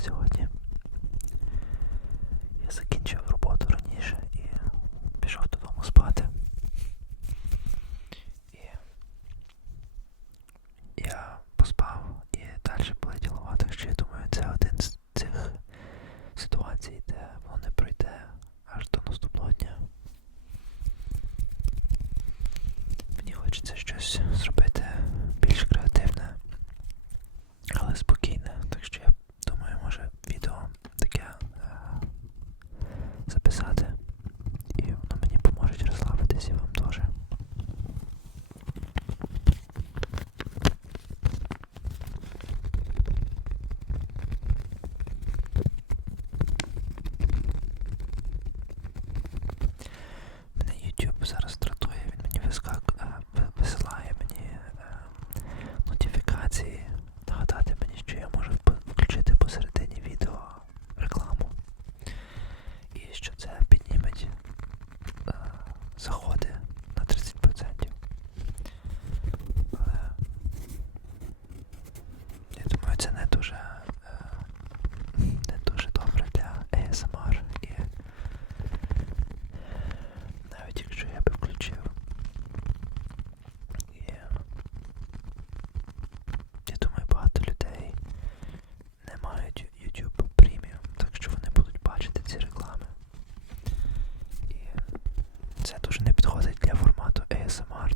сьогодні. Я закінчив роботу раніше і пішов додому спати. І я поспав і далі полетіло ватах, що я думаю, це один з цих ситуацій, де воно не пройде аж до наступного дня. Мені хочеться щось зробити. мають YouTube преміум, так що вони будуть бачити ці реклами. І це дуже не підходить для формату ASMR,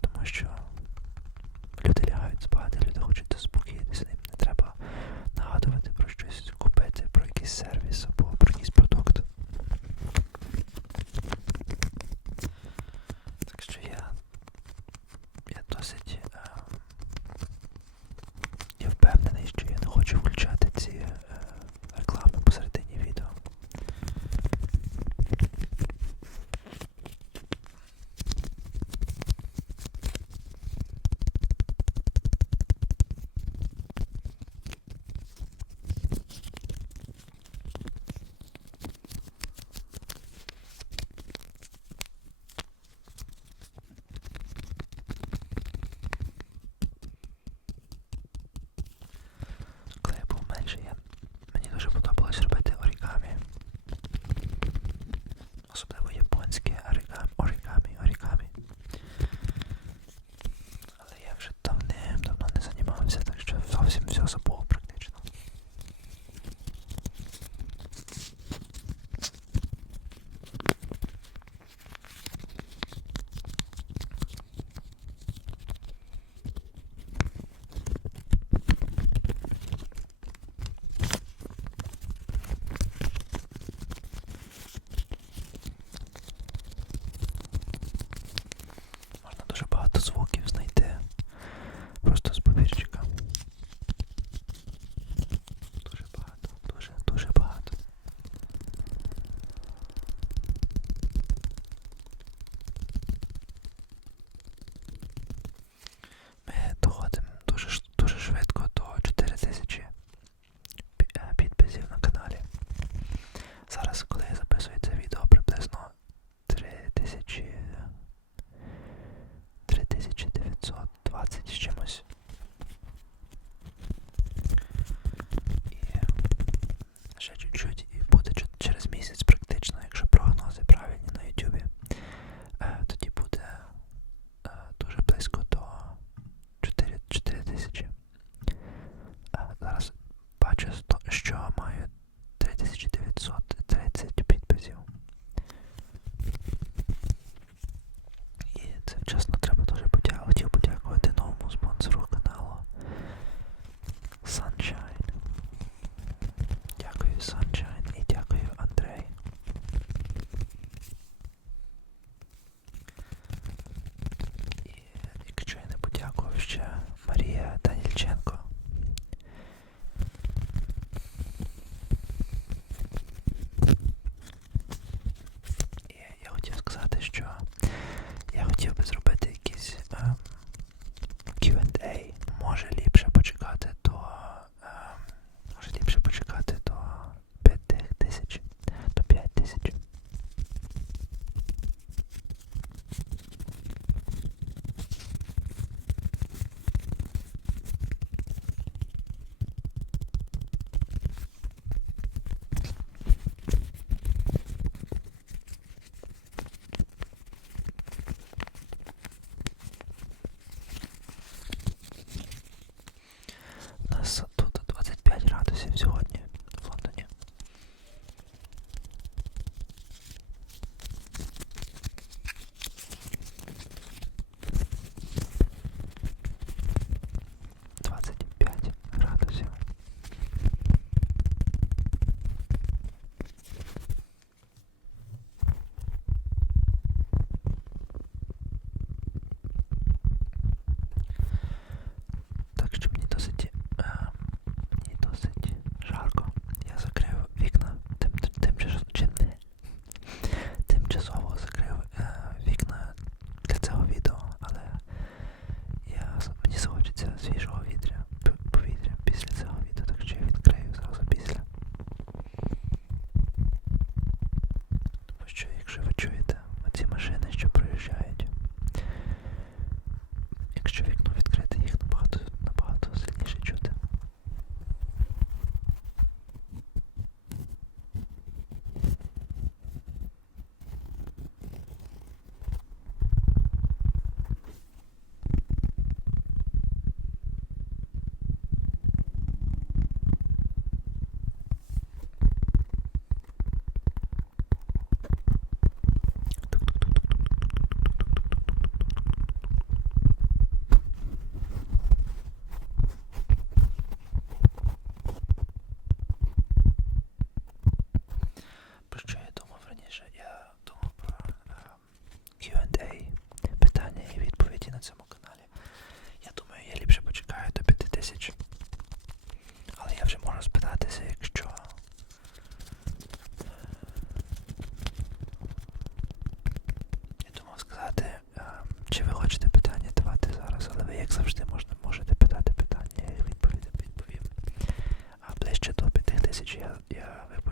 uh,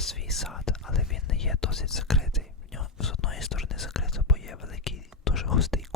свій сад, але він не є досить закритий. В нього з одної сторони закрито, бо є великий, дуже густий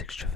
six